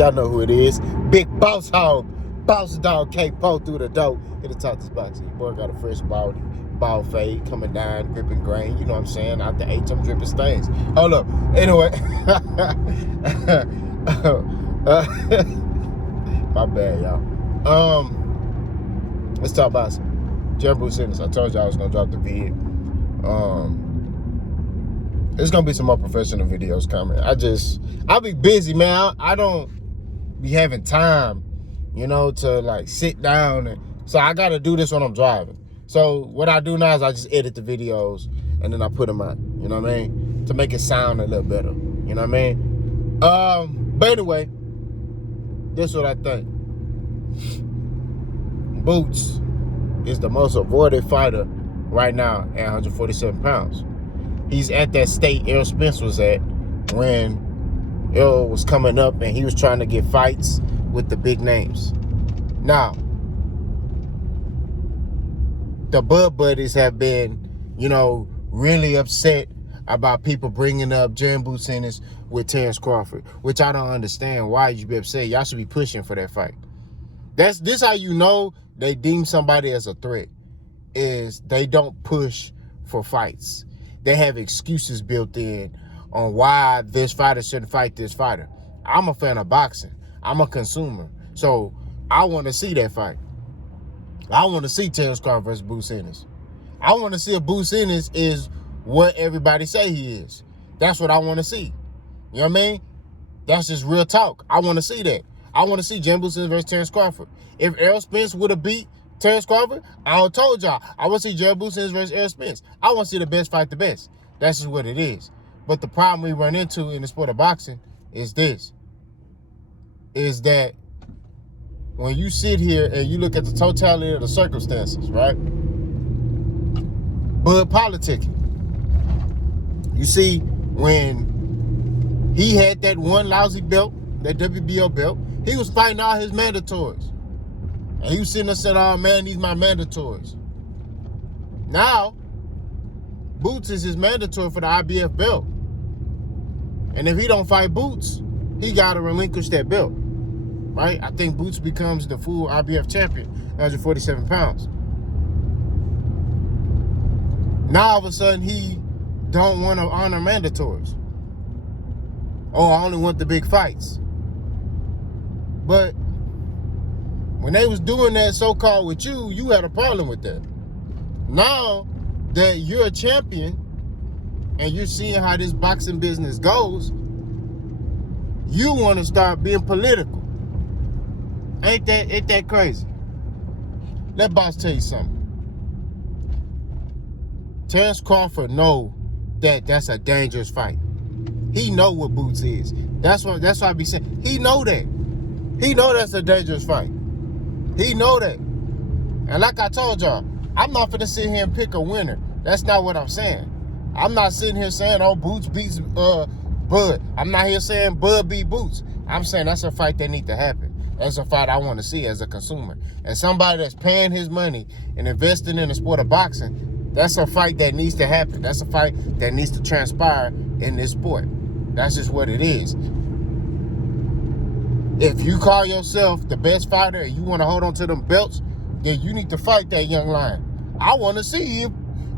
Y'all know who it is. Big Boss Hog. Boss Dog K pull through the door. It'll talk this boxing. Boy got a fresh ball fade coming down, dripping grain. You know what I'm saying? Out the H, I'm dripping stains. Hold up. Anyway. My bad, y'all. Let's talk about Jaron Enis. I told y'all I was gonna drop the vid. There's gonna be some more professional videos coming. I'll be busy, man. I don't be having time, to like sit down, so I gotta do this when I'm driving. So what I do now is I just edit the videos and then I put them out. You know what I mean? To make it sound a little better. You know what I mean? But anyway, this is what I think. Boots is the most avoided fighter right now at 147 pounds. He's at that state Errol Spence was at when Errol was coming up and he was trying to get fights with the big names. Now, the Bud Buddies have been, really upset about people bringing up Jaron Enis with Terrence Crawford, which I don't understand. Why you be upset? Y'all should be pushing for that fight. This how you know they deem somebody as a threat, is they don't push for fights. They have excuses built in on why this fighter shouldn't fight this fighter. I'm a fan of boxing. I'm a consumer. So I want to see that fight. I want to see Terrence Crawford versus Boots Ennis. I want to see if Boots Ennis is what everybody say he is. That's what I want to see. You know what I mean? That's just real talk. I want to see that. I want to see Jaron Ennis versus Terrence Crawford. If Errol Spence would have beat Terrence Crawford, I told y'all, I want to see Jaron Ennis versus Errol Spence. I want to see the best fight the best. That's just what it is. But the problem we run into in the sport of boxing is this. Is that when you sit here and you look at the totality of the circumstances, right? Bud politicking. You see, when he had that one lousy belt, that WBO belt, he was fighting all his mandatories. And he was sitting there saying, oh man, these my mandatories. Now, Boots is his mandatory for the IBF belt. And if he don't fight Boots, he got to relinquish that belt. Right? I think Boots becomes the full IBF champion, 147 pounds. Now all of a sudden he don't want to honor mandatories. Oh, I only want the big fights. But when they was doing that so-called with you, you had a problem with that. Now that you're a champion and you're seeing how this boxing business goes, you want to start being political. Ain't that crazy? Let boss tell you something. Terrence Crawford know that that's a dangerous fight. He know what Boots is. That's why I be saying he know that. He know that's a dangerous fight. He know that. And like I told y'all, I'm not finna sit here and pick a winner. That's not what I'm saying. I'm not sitting here saying, oh, Boots beats Bud. I'm not here saying Bud beat Boots. I'm saying that's a fight that need to happen. That's a fight I want to see as a consumer. And somebody that's paying his money and investing in the sport of boxing, that's a fight that needs to happen. That's a fight that needs to transpire in this sport. That's just what it is. If you call yourself the best fighter and you want to hold on to them belts, then you need to fight that young lion. I want to see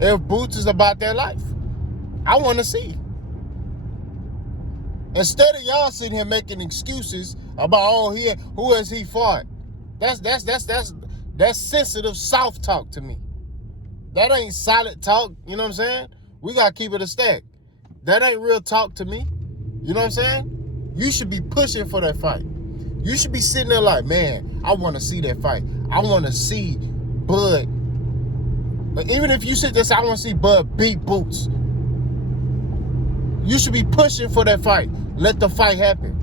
if Boots is about their life. I want to see. Instead of y'all sitting here making excuses about, who has he fought? That's sensitive, soft talk to me. That ain't solid talk, you know what I'm saying? We got to keep it a stack. That ain't real talk to me. You know what I'm saying? You should be pushing for that fight. You should be sitting there like, man, I want to see that fight. I want to see Bud. But even if you sit there and say, I want to see Bud beat Boots, you should be pushing for that fight. Let the fight happen.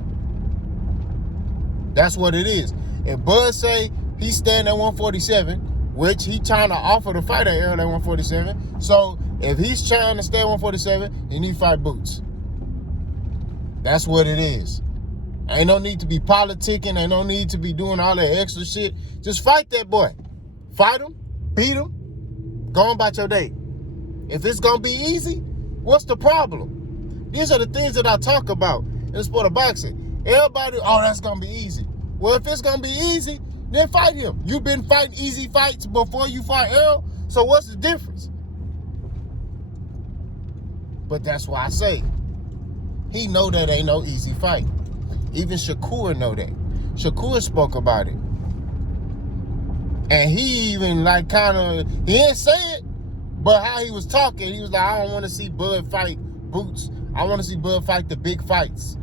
That's what it is. If Bud say he's standing at 147, which he trying to offer to fight at Errol at 147, so if he's trying to stay at 147, he need to fight Boots. That's what it is. Ain't no need to be politicking. Ain't no need to be doing all that extra shit. Just fight that boy. Fight him. Beat him. Go on about your day. If it's going to be easy, what's the problem? These are the things that I talk about in the sport of boxing. Everybody, oh, that's gonna be easy. Well, if it's gonna be easy, then fight him. You've been fighting easy fights before you fight Errol, so what's the difference? But that's why I say, he know that ain't no easy fight. Even Shakur know that. Shakur spoke about it. And he even like he didn't say it, but how he was talking, he was like, I don't want to see Bud fight Boots. I want to see Bud fight the big fights.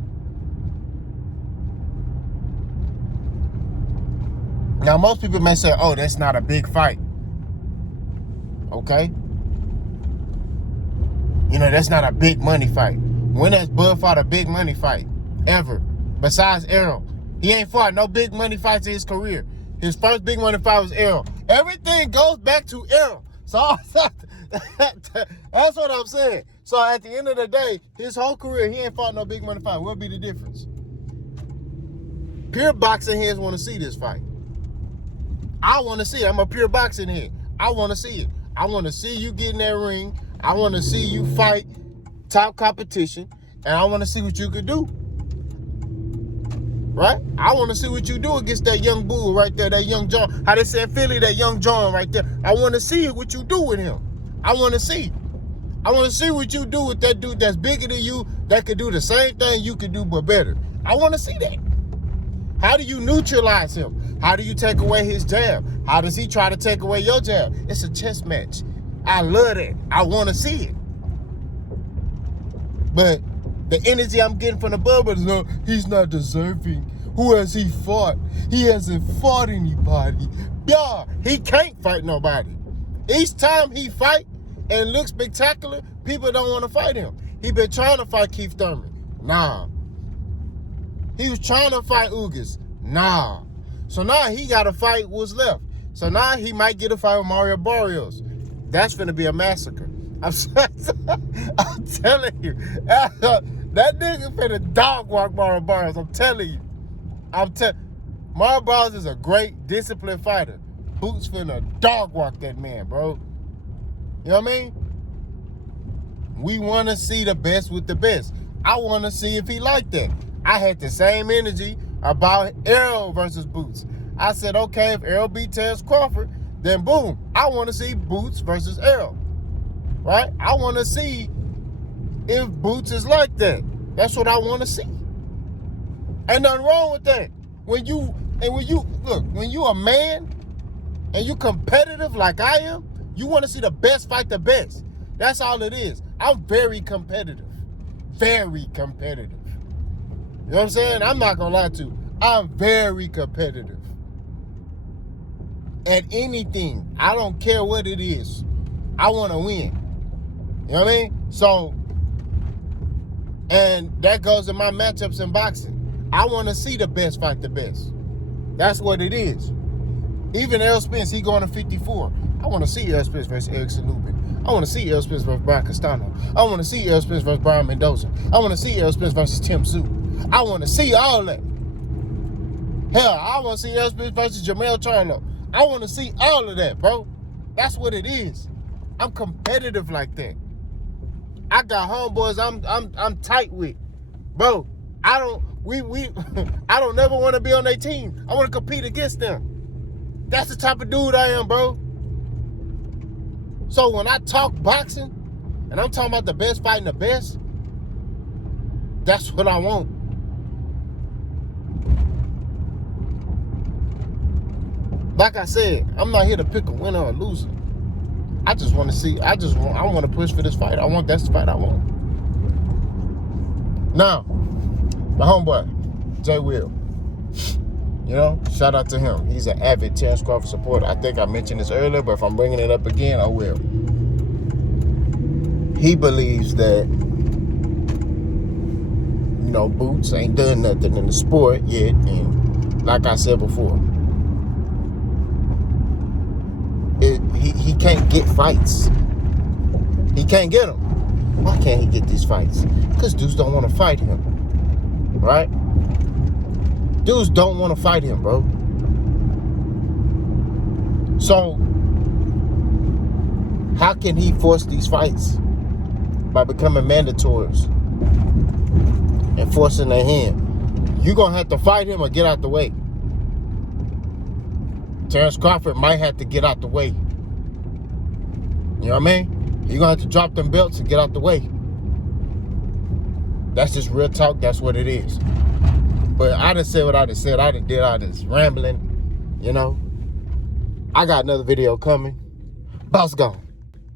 Now, most people may say, oh, that's not a big fight. Okay? You know, that's not a big money fight. When has Bud fought a big money fight? Ever. Besides Errol. He ain't fought no big money fights in his career. His first big money fight was Errol. Everything goes back to Errol. So that's what I'm saying. So at the end of the day, his whole career, he ain't fought no big money fight. What'd be the difference? Pure boxing heads want to see this fight. I want to see it. I'm a pure boxing head. I want to see it. I want to see you get in that ring. I want to see you fight top competition. And I want to see what you could do. Right? I want to see what you do against that young bull right there, that young John. How they say in Philly, that young John right there. I want to see what you do with him. I want to see. I want to see what you do with that dude that's bigger than you, that could do the same thing you could do, but better. I want to see that. How do you neutralize him? How do you take away his jab? How does he try to take away your jab? It's a chess match. I love that. I want to see it. But the energy I'm getting from the Bubba is, no, he's not deserving. Who has he fought? He hasn't fought anybody. Yeah, he can't fight nobody. Each time he fight and looks spectacular, people don't want to fight him. He been trying to fight Keith Thurman. Nah. He was trying to fight Ugas. Nah. So now he got to fight what's left. So now he might get a fight with Mario Barrios. That's going to be a massacre. I'm telling you. That nigga finna dog walk Mario Barrios. I'm telling you. Mario Barrios is a great, disciplined fighter. Boots finna dog walk that man, bro. You know what I mean? We want to see the best with the best. I want to see if he like that. I had the same energy about Errol versus Boots. I said, okay, if Errol beat Terrence Crawford, then boom, I want to see Boots versus Errol. Right? I want to see if Boots is like that. That's what I want to see. Ain't nothing wrong with that. When you a man and you competitive like I am, you want to see the best fight the best. That's all it is. I'm very competitive. Very competitive. You know what I'm saying? I'm not going to lie to you. I'm very competitive. At anything. I don't care what it is. I want to win. You know what I mean? So, and that goes in my matchups in boxing. I want to see the best fight the best. That's what it is. Even Errol Spence, he going to 54. I want to see Errol Spence versus Erickson Lubin. I want to see Errol Spence versus Brian Castano. I want to see Errol Spence versus Brian Mendoza. I want to see Errol Spence versus Tim Tszyu. I want to see all that. Hell, I want to see Errol Spence versus Jamel Charlo. I want to see all of that, bro. That's what it is. I'm competitive like that. I got homeboys I'm tight with. Bro, I don't never want to be on their team. I want to compete against them. That's the type of dude I am, bro. So when I talk boxing, and I'm talking about the best fighting the best, that's what I want. Like I said, I'm not here to pick a winner or a loser. I just want to see, I want to push for this fight. That's the fight I want. Now, my homeboy, Jay Will. You know, shout out to him. He's an avid Terrence Crawford supporter. I think I mentioned this earlier, but if I'm bringing it up again, I will. He believes that, you know, Boots ain't done nothing in the sport yet. And like I said before, he can't get fights. He can't get them. Why can't he get these fights? Because dudes don't want to fight him. Right? Dudes don't want to fight him, bro. So, how can he force these fights? By becoming mandatories and forcing their hand. you're going to have to fight him or get out the way. Terrence Crawford might have to get out the way. You know what I mean? You're going to have to drop them belts and get out the way. That's just real talk. That's what it is. But I done said what I done said. I done did all this rambling, you know. I got another video coming. Boss gone.